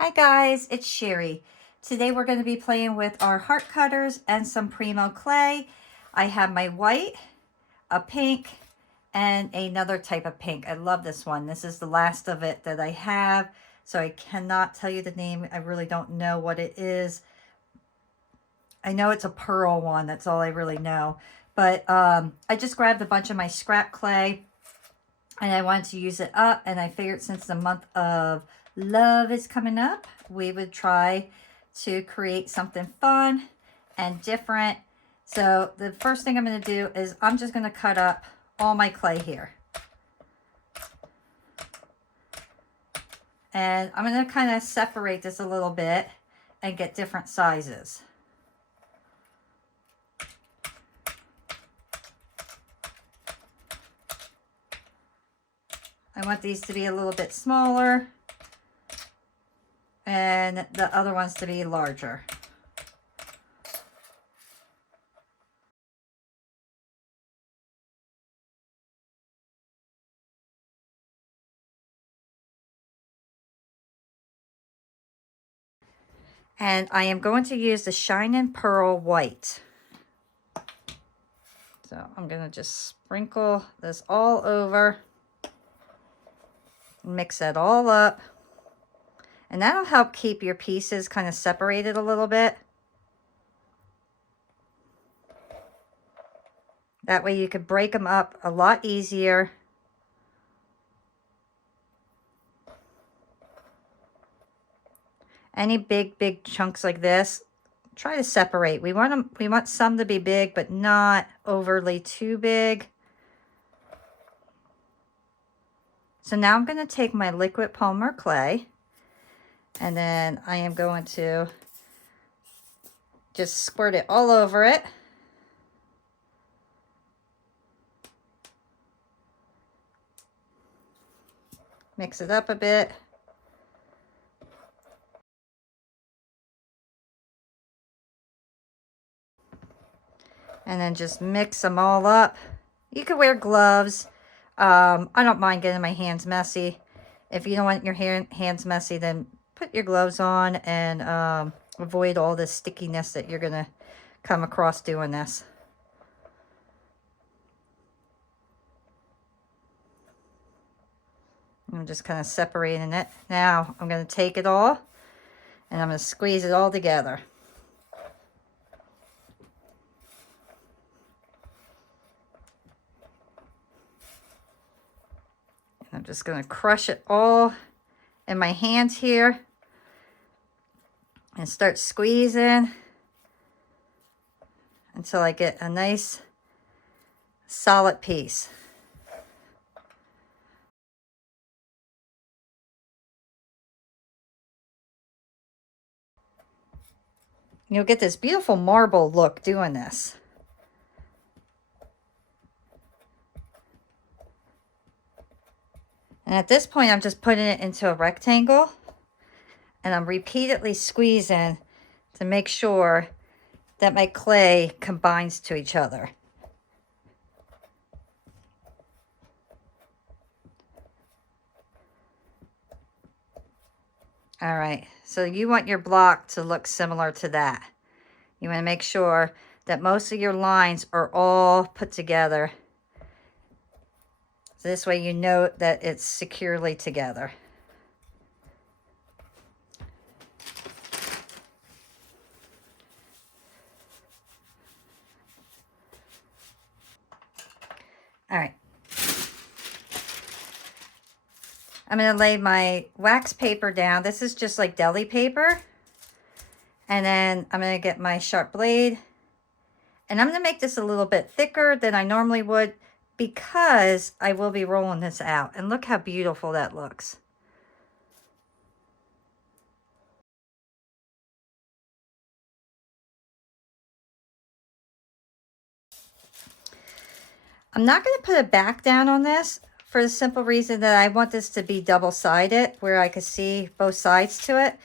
Hi guys, it's Sherry. Today we're going to be playing with our heart cutters and some Primo clay. I have my white, a pink, and another type of pink. I love this one. This is the last of it that I have, so I cannot tell you the name. I really don't know what it is. I know it's a pearl one. That's all I really know. But I just grabbed a bunch of my scrap clay and I wanted to use it up, and I figured since the month of love is coming up, we would try to create something fun and different. So the first thing I'm going to do is I'm just going to cut up all my clay here. And I'm going to kind of separate this a little bit and get different sizes. I want these to be a little bit smaller and the other ones to be larger. And I am going to use the Shining Pearl White. So I'm going to just sprinkle this all over. Mix it all up. And that'll help keep your pieces kind of separated a little bit. That way you could break them up a lot easier. Any big chunks like this, try to separate. We want some to be big, but not overly too big. So now I'm going to take my liquid polymer clay, and then I am going to just squirt it all over it. Mix it up a bit. And then just mix them all up. You could wear gloves. I don't mind getting my hands messy. If you don't want your hands messy, then put your gloves on and avoid all the stickiness that you're going to come across doing this. I'm just kind of separating it. Now I'm going to take it all and I'm going to squeeze it all together. I'm just going to crush it all in my hands here and start squeezing until I get a nice solid piece. You'll get this beautiful marble look doing this. And at this point, I'm just putting it into a rectangle, and I'm repeatedly squeezing to make sure that my clay combines to each other. All right, so you want your block to look similar to that. You want to make sure that most of your lines are all put together. So this way you know that it's securely together. All right. I'm going to lay my wax paper down. This is just like deli paper. And then I'm going to get my sharp blade. And I'm going to make this a little bit thicker than I normally would because I will be rolling this out. And look how beautiful that looks. I'm not going to put a back down on this for the simple reason that I want this to be double-sided where I can see both sides to it.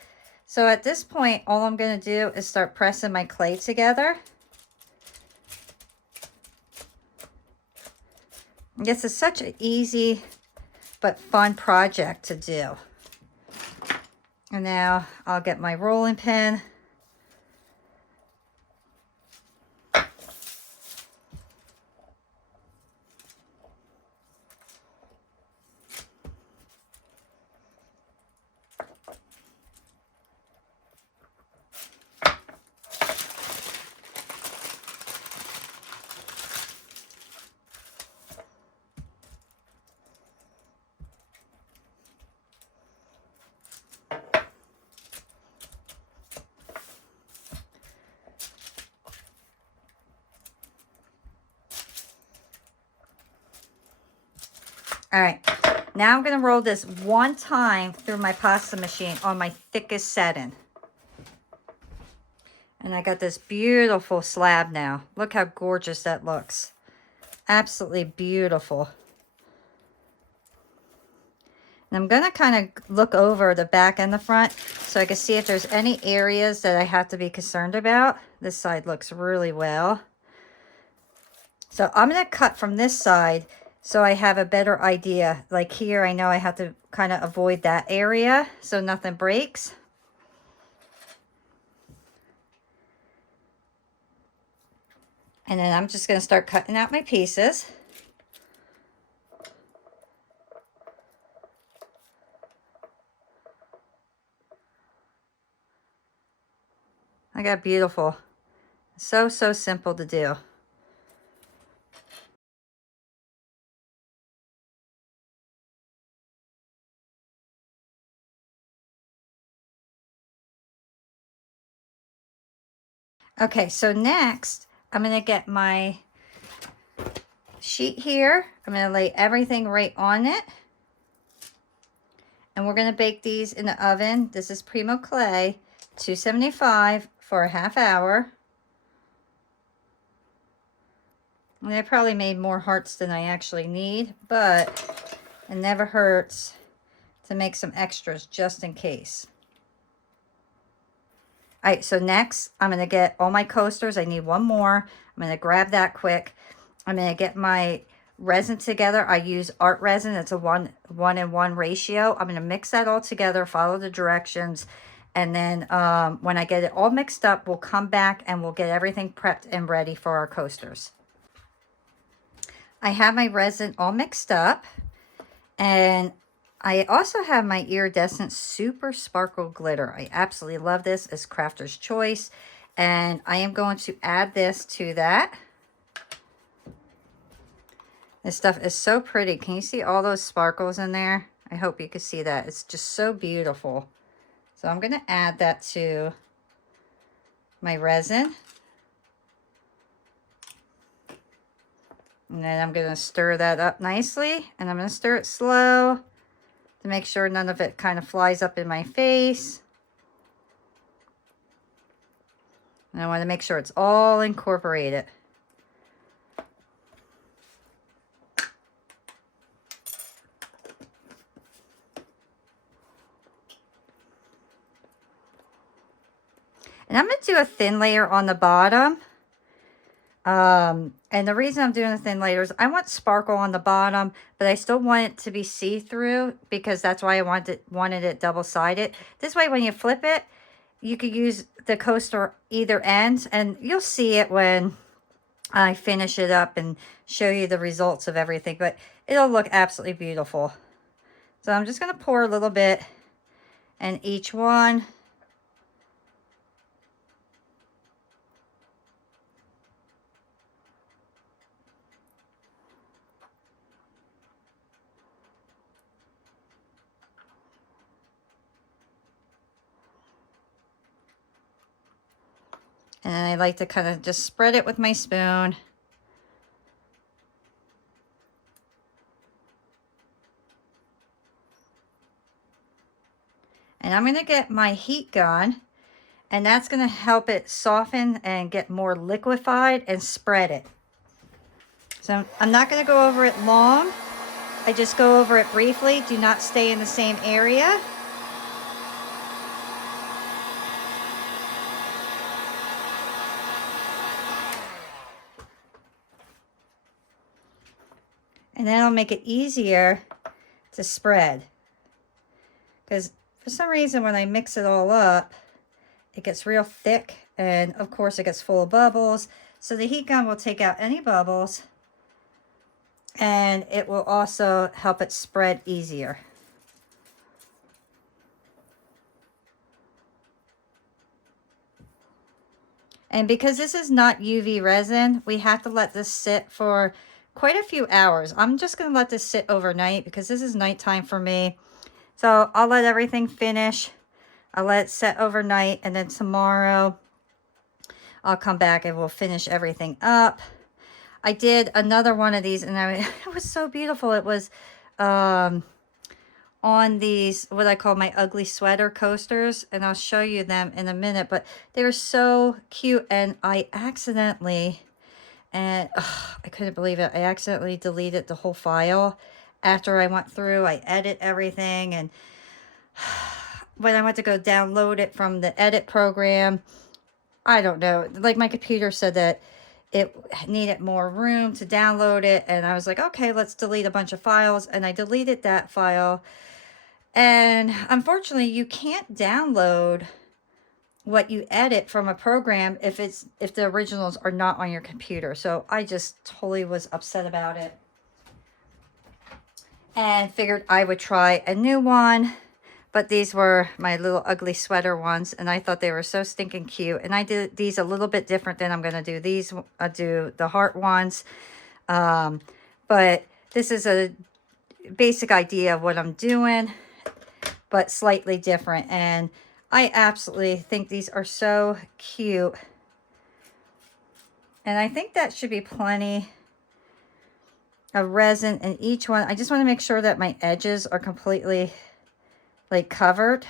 So at this point, all I'm going to do is start pressing my clay together. This is such an easy but fun project to do. And now I'll get my rolling pin. All right, now I'm gonna roll this one time through my pasta machine on my thickest setting. And I got this beautiful slab now. Look how gorgeous that looks. Absolutely beautiful. And I'm gonna kind of look over the back and the front so I can see if there's any areas that I have to be concerned about. This side looks really well. So I'm gonna cut from this side so I have a better idea. Like here, I know I have to kind of avoid that area so nothing breaks. And then I'm just gonna start cutting out my pieces. I got beautiful. So simple to do. Okay, so next I'm gonna get my sheet here. I'm gonna lay everything right on it. And we're gonna bake these in the oven. This is Primo Clay, 275 for a half hour. And I probably made more hearts than I actually need, but it never hurts to make some extras just in case. All right, so next I'm gonna get all my coasters. I need one more. I'm gonna grab that quick. I'm gonna get my resin together. I use art resin. It's a 1:1 ratio. I'm gonna mix that all together, follow the directions, and then when I get it all mixed up, we'll come back and we'll get everything prepped and ready for our coasters. I have my resin all mixed up, and I also have my iridescent super sparkle glitter. I absolutely love this. It's Crafter's Choice, and I am going to add this to that. This stuff is so pretty. Can you see all those sparkles in there? I hope you can see that. It's just so beautiful. So I'm going to add that to my resin. And then I'm going to stir that up nicely. And I'm going to stir it slow to make sure none of it kind of flies up in my face. And I want to make sure it's all incorporated. And I'm going to do a thin layer on the bottom. And the reason I'm doing a thin layer is I want sparkle on the bottom, but I still want it to be see-through because that's why I wanted it double-sided. This way, when you flip it, you could use the coaster either end, and you'll see it when I finish it up and show you the results of everything, but it'll look absolutely beautiful. So I'm just going to pour a little bit in each one. And then I like to kind of just spread it with my spoon. And I'm going to get my heat gun, and that's going to help it soften and get more liquefied and spread it. So I'm not going to go over it long. I just go over it briefly. Do not stay in the same area. And that'll make it easier to spread. Because For some reason, when I mix it all up, it gets real thick, and of course it gets full of bubbles. So the heat gun will take out any bubbles, and it will also help it spread easier. And because this is not UV resin, we have to let this sit for quite a few hours. I'm just going to let this sit overnight because this is nighttime for me. So I'll let everything finish. I'll let it set overnight, and then tomorrow I'll come back and we'll finish everything up. I did another one of these, and it was so beautiful. It was on these, what I call my ugly sweater coasters, and I'll show you them in a minute, but they were so cute, and I accidentally, and I couldn't believe it, I accidentally deleted the whole file. After I went through, I edit everything, and when I went to go download it from the edit program, I don't know, like my computer said that it needed more room to download it, and I was like, okay, let's delete a bunch of files, and I deleted that file. And unfortunately, you can't download what you edit from a program if the originals are not on your computer. So I just totally was upset about it, and figured I would try a new one. But these were my little ugly sweater ones, and I thought they were so stinking cute. And I did these a little bit different than I'm going to do these. I do the heart ones. But this is a basic idea of what I'm doing, but slightly different. And I absolutely think these are so cute. And I think that should be plenty of resin in each one. I just want to make sure that my edges are completely like covered.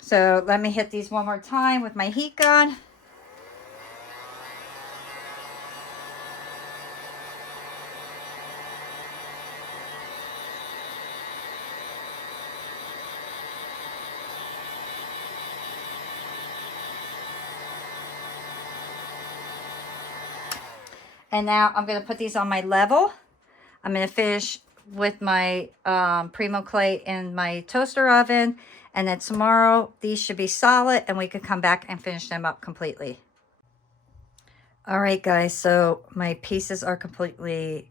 So let me hit these one more time with my heat gun. And now I'm going to put these on my level. I'm going to finish with my Primo clay in my toaster oven. And then tomorrow, these should be solid, and we can come back and finish them up completely. All right, guys, so my pieces are completely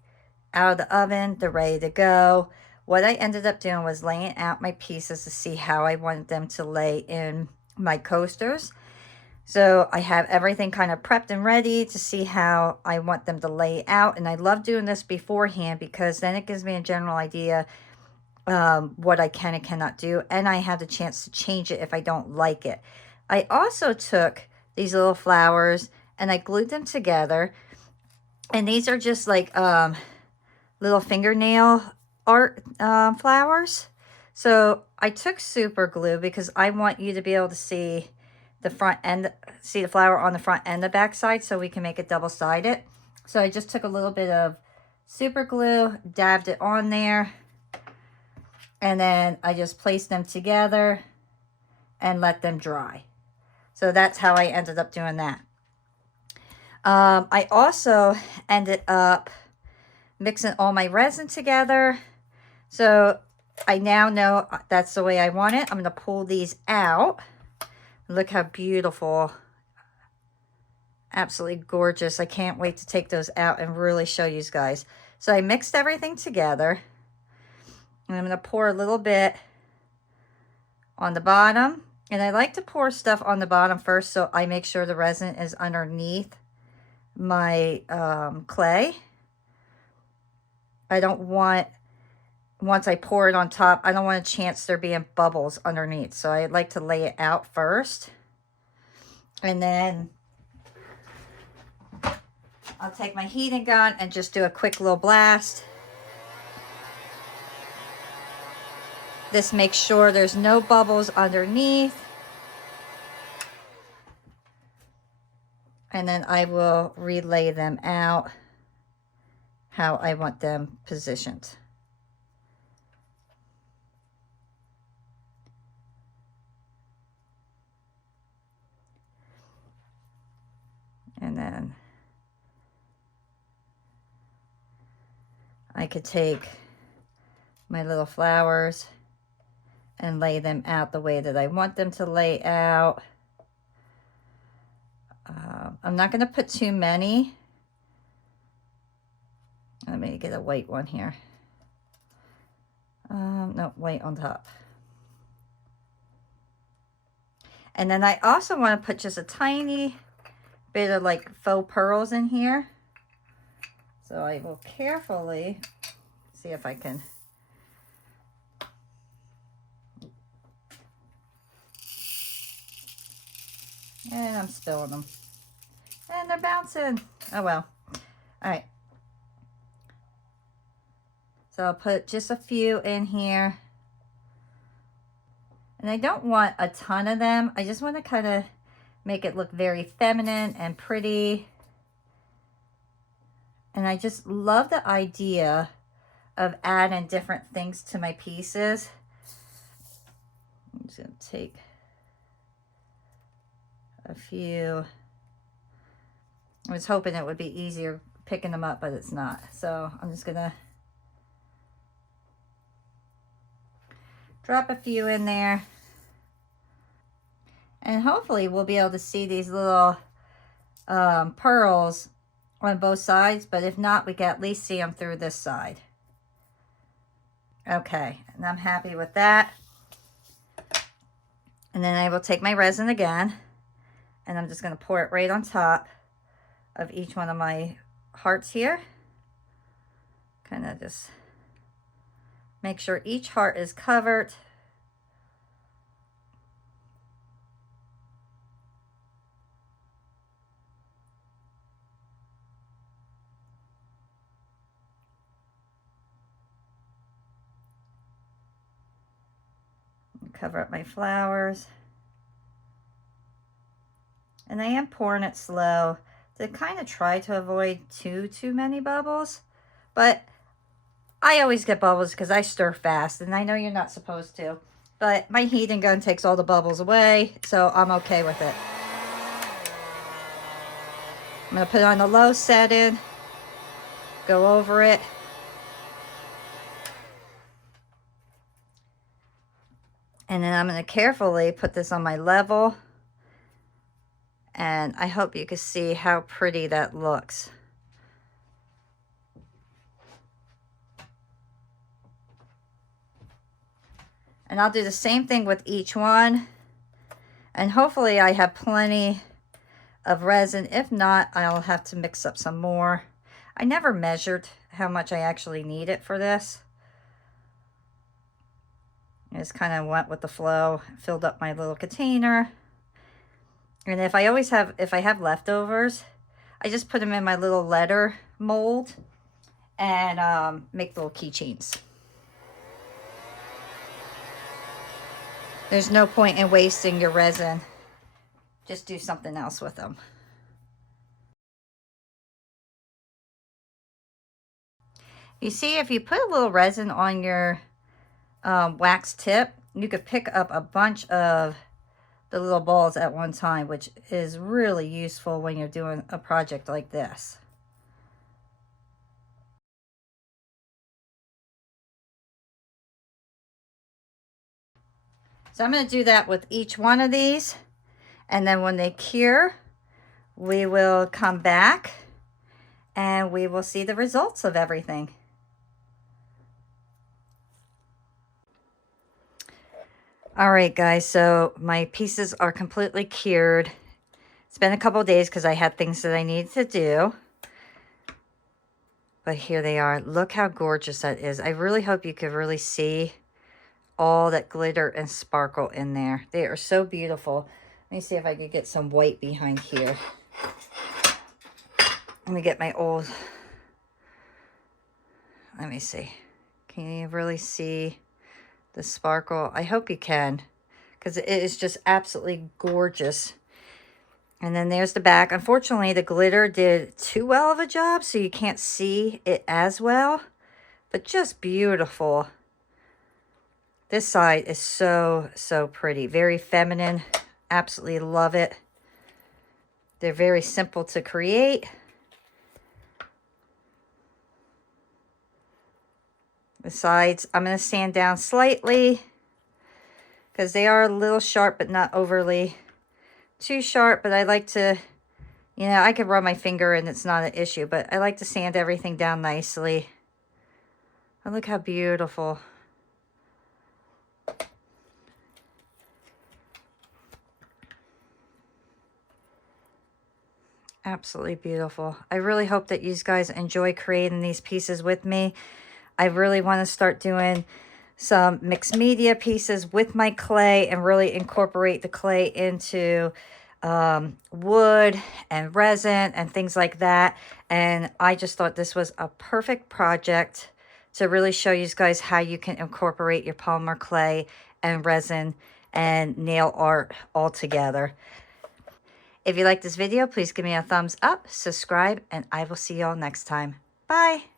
out of the oven. They're ready to go. What I ended up doing was laying out my pieces to see how I wanted them to lay in my coasters. So I have everything kind of prepped and ready to see how I want them to lay out. And I love doing this beforehand because then it gives me a general idea what I can and cannot do. And I have the chance to change it if I don't like it. I also took these little flowers and I glued them together. And these are just like little fingernail art flowers. So I took super glue because I want you to be able to see the front end, see the flower on the front and the back side, so we can make it double-sided. So I just took a little bit of super glue, dabbed it on there, and then I just placed them together and let them dry. So that's how I ended up doing that. I also ended up mixing all my resin together. So I now know that's the way I want it. I'm going to pull these out. Look how beautiful. Absolutely gorgeous. I can't wait to take those out and really show you guys. So I mixed everything together. And I'm going to pour a little bit on the bottom. And I like to pour stuff on the bottom first so I make sure the resin is underneath my clay. I don't want, once I pour it on top, I don't want a chance there being bubbles underneath. So I like to lay it out first. And then I'll take my heating gun and just do a quick little blast. This makes sure there's no bubbles underneath. And then I will relay them out how I want them positioned. And then I could take my little flowers and lay them out the way that I want them to lay out. I'm not going to put too many. Let me get a white one here. No, white on top. And then I also want to put just a tiny bit of like faux pearls in here. So I will carefully see if I can. And I'm spilling them. And they're bouncing. Oh well. All right. So I'll put just a few in here. And I don't want a ton of them. I just want to kind of make it look very feminine and pretty. And I just love the idea of adding different things to my pieces. I'm just going to take a few. I was hoping it would be easier picking them up, but it's not. So I'm just going to drop a few in there. And hopefully we'll be able to see these little pearls on both sides. But if not, we can at least see them through this side. Okay, and I'm happy with that. And then I will take my resin again. And I'm just going to pour it right on top of each one of my hearts here. Kind of just make sure each heart is covered. Cover up my flowers. And I am pouring it slow to kind of try to avoid too many bubbles. But I always get bubbles because I stir fast, and I know you're not supposed to. But my heating gun takes all the bubbles away, so I'm okay with it. I'm going to put it on the low setting, go over it. And then I'm going to carefully put this on my level. And I hope you can see how pretty that looks. And I'll do the same thing with each one. And hopefully I have plenty of resin. If not, I'll have to mix up some more. I never measured how much I actually needed for this. I just kind of went with the flow, filled up my little container. And if I have leftovers, I just put them in my little letter mold and make little keychains. There's no point in wasting your resin. Just do something else with them. You see, if you put a little resin on your wax tip, you could pick up a bunch of the little balls at one time, which is really useful when you're doing a project like this. So I'm going to do that with each one of these, and then when they cure, we will come back and we will see the results of everything. All right, guys, so my pieces are completely cured. It's been a couple of days because I had things that I needed to do. But here they are. Look how gorgeous that is. I really hope you could really see all that glitter and sparkle in there. They are so beautiful. Let me see if I could get some white behind here. Let me get my old... Let me see. Can you really see the sparkle? I hope you can, because it is just absolutely gorgeous. And then there's the back. Unfortunately, the glitter did too well of a job, so you can't see it as well, but just beautiful. This side is so pretty. Very feminine. Absolutely love it. They're very simple to create. The sides, I'm going to sand down slightly. because they are a little sharp, but not overly too sharp. But I like to, you know, I could rub my finger and it's not an issue, but I like to sand everything down nicely. And look how beautiful. Absolutely beautiful. I really hope that you guys enjoy creating these pieces with me. I really want to start doing some mixed media pieces with my clay and really incorporate the clay into wood and resin and things like that. And I just thought this was a perfect project to really show you guys how you can incorporate your polymer clay and resin and nail art all together. If you like this video, please give me a thumbs up, subscribe, and I will see you all next time. Bye.